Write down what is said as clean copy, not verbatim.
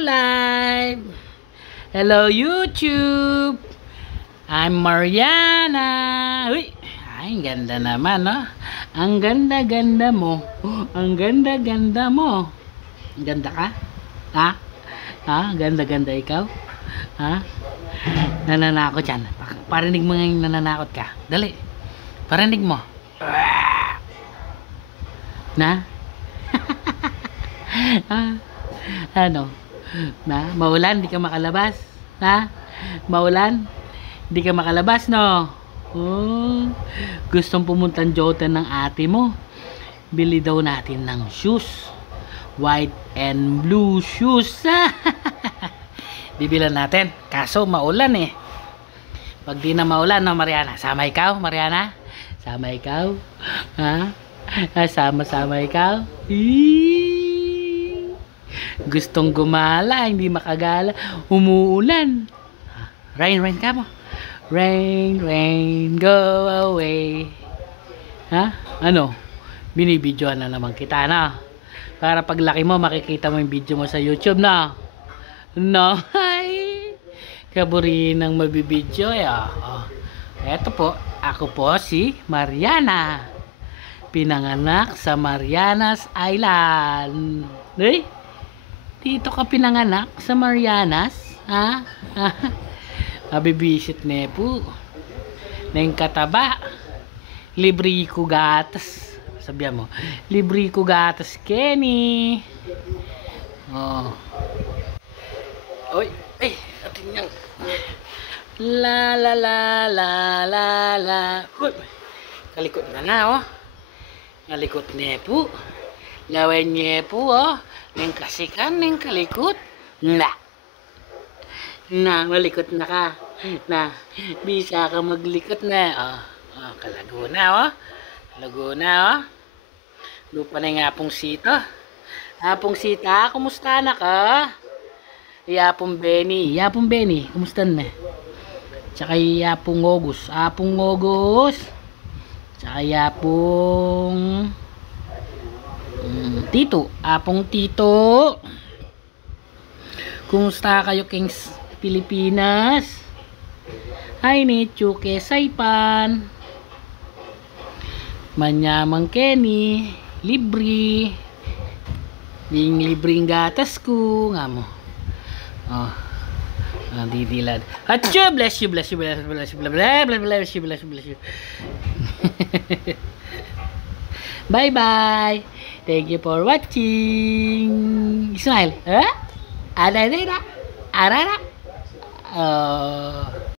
live. Hello YouTube. I'm Mariana. Uy, ay, ang ganda naman, no? Ang ganda-ganda mo. Ang ganda-ganda mo. Ang ganda ka? Ha? Ha? Ganda-ganda ikaw? Ha? Nananakot yan. Parinig mo ngayon nananakot ka. Dali. Parinig mo. Na? Ano? Na? Maulan, di ka makalabas? Ha? Maulan? Di ka makalabas, no? Oh, gustong pumuntang Joten ng ate mo. Bili daw natin ng shoes. White and blue shoes. Bibilan natin. Kaso maulan eh. Pag di na maulan, no, Mariana? Sama ikaw, Mariana? Sama ikaw? Ha? Sama-sama ikaw? Eee! Gustong gumala, hindi makagala. Umuulan. Rain, rain ka mo. Rain, rain, go away. Ha? Ano? Binibidyoan na naman kita, na? Para paglaki mo, makikita mo yung video mo sa YouTube, na? No? Ay! Kaburi ng mabibidyo, eh. Oh. Eto po, ako po si Mariana. Pinanganak sa Marianas Island. Eh? Dito ka pinanganak sa Marianas? Ha? Mabibisit na po. Neng kataba. Libre ko gatas. Sabihan mo. Libre ko gatas, Kenny. Oh. Oy. Ay. Atin yang. La la la la la la. Uy. Kalikot na na, oh. Kalikot na po. Lawan niya po, oh. Neng kasikan, neng kalikot. Na. Na, malikot na ka. Na, bisa ka maglikot na. Oh, kalago na, oh. Kalago na, oh. Lupa na yung apong sita. Apong sita, kumusta na ka? Yapong Benny. Yapong Benny, kumusta na? Tsaka yapong August. Apong August. Tsaka yapong Tito. Apong Tito. Kumusta kayo, Kings Pilipinas? Hi, Nechuke Saipan. Manyamang Kenny. Libre. Yung libreng gatas ko. Nga mo. Oh. Didilad. Achoo! Bless you, bless you, bless you, bless you, bless you, bless you, bless you, bless you. Bye-bye. Thank you for watching. Smile. Huh? Ada-ada. Ada-ada. Oh.